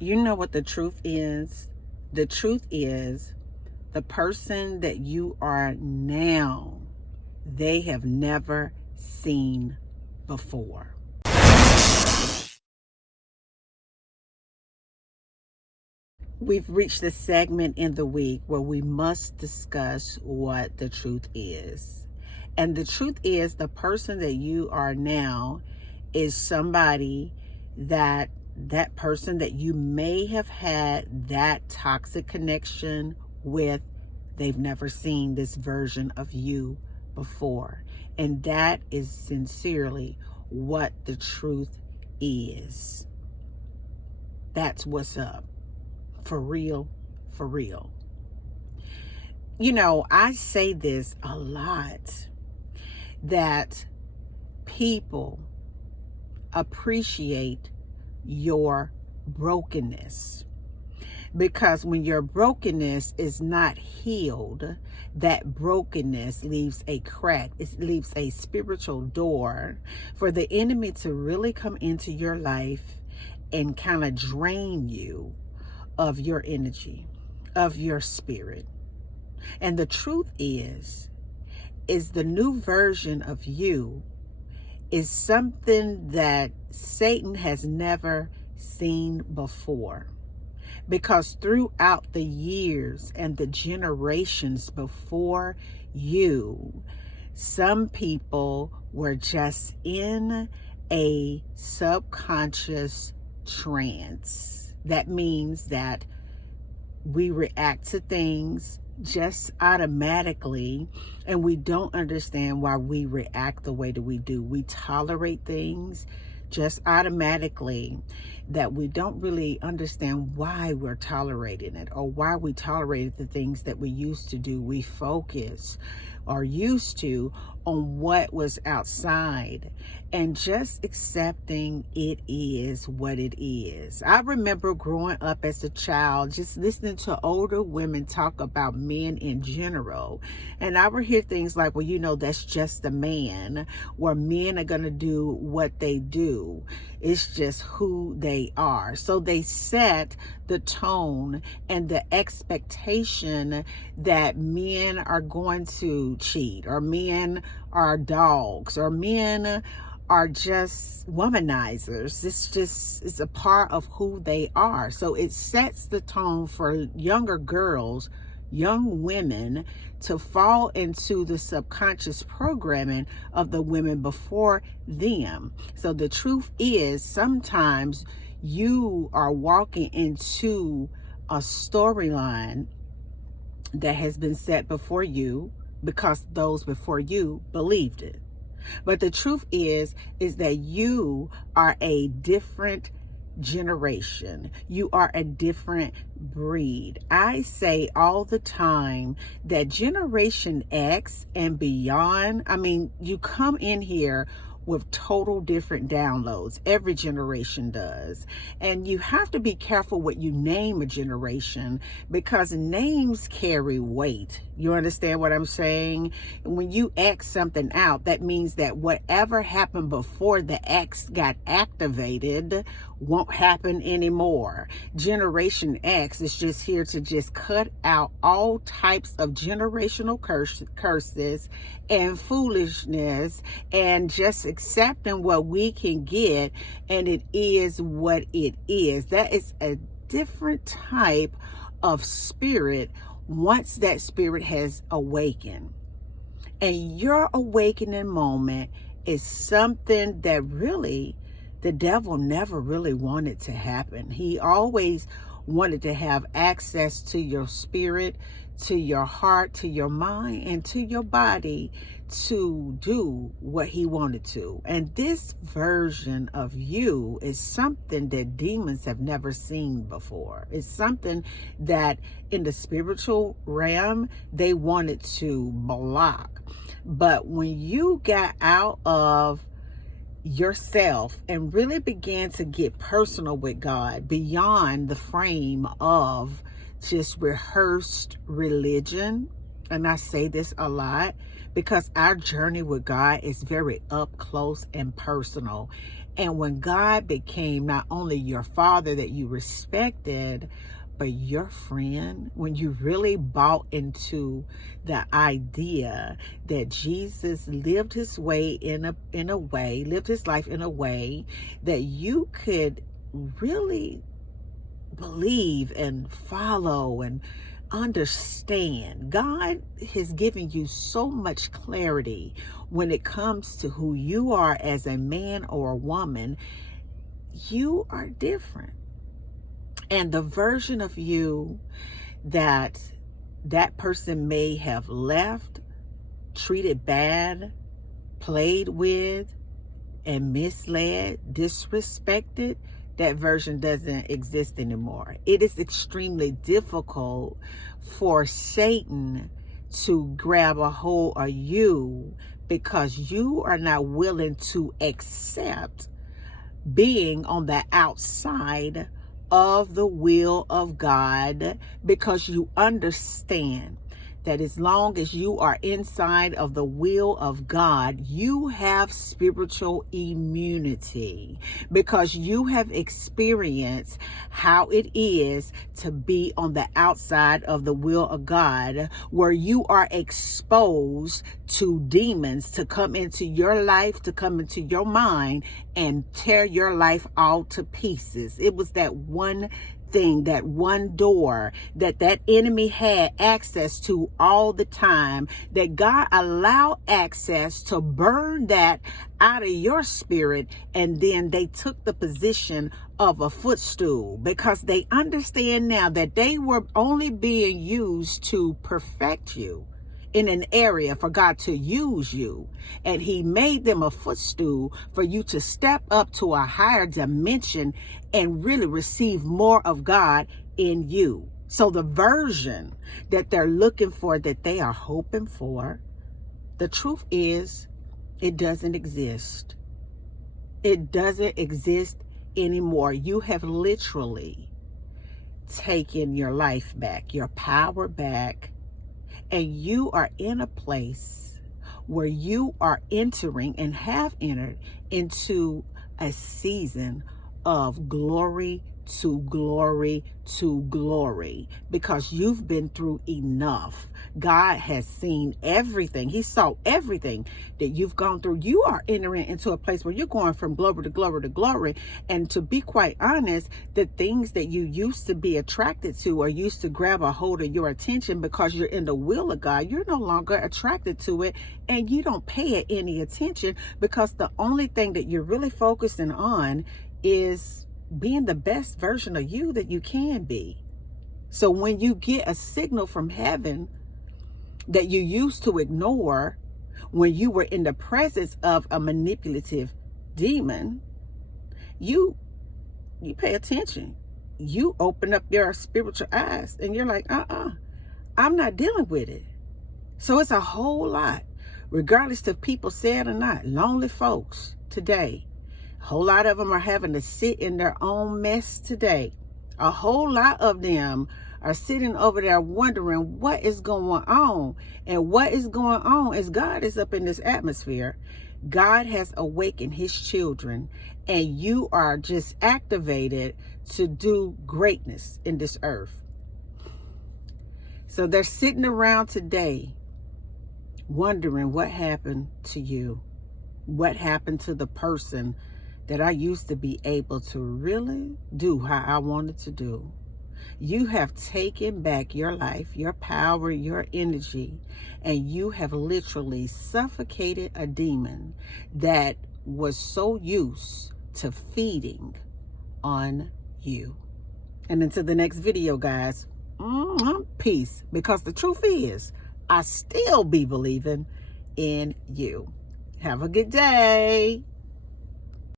You know what the truth is? The truth is the person that you are now, they have never seen before. We've reached the segment in the week where we must discuss what the truth is. And the truth is the person that you are now is somebody that person that you may have had that toxic connection with, they've never seen this version of you before. And that is sincerely what the truth is. That's what's up. For real, for real. You know, I say this a lot, that people appreciate your brokenness, because when your brokenness is not healed, that brokenness leaves a crack. It leaves a spiritual door for the enemy to really come into your life and kind of drain you of your energy, of your spirit. And the truth is the new version of you is something that Satan has never seen before. Because throughout the years and the generations before you, some people were just in a subconscious trance. That means that we react to things just automatically, and we don't understand why we react the way that we do. We tolerate things just automatically that we don't really understand why we're tolerating it, or why we tolerated the things that we used to do. We focus or used to on what was outside, and just accepting it is what it is. I remember growing up as a child, just listening to older women talk about men in general. And I would hear things like, well, you know, that's just a man, where men are going to do what they do. It's just who they are. So they set the tone and the expectation that men are going to cheat, or men are dogs, or men are just womanizers. It's a part of who they are. So it sets the tone for younger girls, young women, to fall into the subconscious programming of the women before them. So the truth is, sometimes you are walking into a storyline that has been set before you because those before you believed it. But the truth is that you are a different generation. You are a different breed. I say all the time that Generation X and beyond, I mean, you come in here with total different downloads. Every generation does. And you have to be careful what you name a generation, because names carry weight. You understand what I'm saying? When you X something out, that means that whatever happened before the X got activated won't happen anymore. Generation X is just here to just cut out all types of generational curses and foolishness, and just accepting what we can get, and it is what it is. That is a different type of spirit once that spirit has awakened. And your awakening moment is something that really the devil never really wanted to happen. He always wanted to have access to your spirit, to your heart, to your mind, and to your body to do what he wanted to. And this version of you is something that demons have never seen before. It's something that in the spiritual realm, they wanted to block. But when you got out of yourself and really began to get personal with God beyond the frame of just rehearsed religion, and I say this a lot because our journey with God is very up close and personal, And when God became not only your father that you respected, but your friend, when you really bought into the idea that Jesus lived his way lived his life in a way that you could really believe and follow and understand. God has given you so much clarity when it comes to who you are as a man or a woman. You are different. And the version of you that person may have left, treated bad, played with, and misled, disrespected, that version doesn't exist anymore. It is extremely difficult for Satan to grab a hold of you because you are not willing to accept being on the outside of the will of God, because you understand that as long as you are inside of the will of God, you have spiritual immunity, because you have experienced how it is to be on the outside of the will of God, where you are exposed to demons to come into your life, to come into your mind and tear your life all to pieces. It was that one thing, that one door that enemy had access to all the time, that God allowed access to burn that out of your spirit. And then they took the position of a footstool, because they understand now that they were only being used to perfect you in an area for God to use you. And he made them a footstool for you to step up to a higher dimension and really receive more of God in you. So the version that they're looking for, that they are hoping for, the truth is it doesn't exist. It doesn't exist anymore. You have literally taken your life back, your power back, and you are in a place where you are entering and have entered into a season of glory to glory to glory, because you've been through enough. God has seen everything. He saw everything that you've gone through. You are entering into a place where you're going from glory to glory to glory. And to be quite honest, the things that you used to be attracted to or used to grab a hold of your attention because you're in the will of God, you're no longer attracted to it, and you don't pay it any attention, because the only thing that you're really focusing on is being the best version of you that you can be. So when you get a signal from heaven that you used to ignore when you were in the presence of a manipulative demon, you pay attention. You open up your spiritual eyes and you're like, I'm not dealing with it. So it's a whole lot, regardless if people say it or not. Lonely folks today, a whole lot of them are having to sit in their own mess today. A whole lot of them are sitting over there wondering what is going on. And what is going on is God is up in this atmosphere. God has awakened his children, and you are just activated to do greatness in this earth. So they're sitting around today wondering what happened to you. What happened to the person that I used to be able to really do how I wanted to do? You have taken back your life, your power, your energy, and you have literally suffocated a demon that was so used to feeding on you. And until the next video, guys, peace. Because the truth is, I still be believing in you. Have a good day.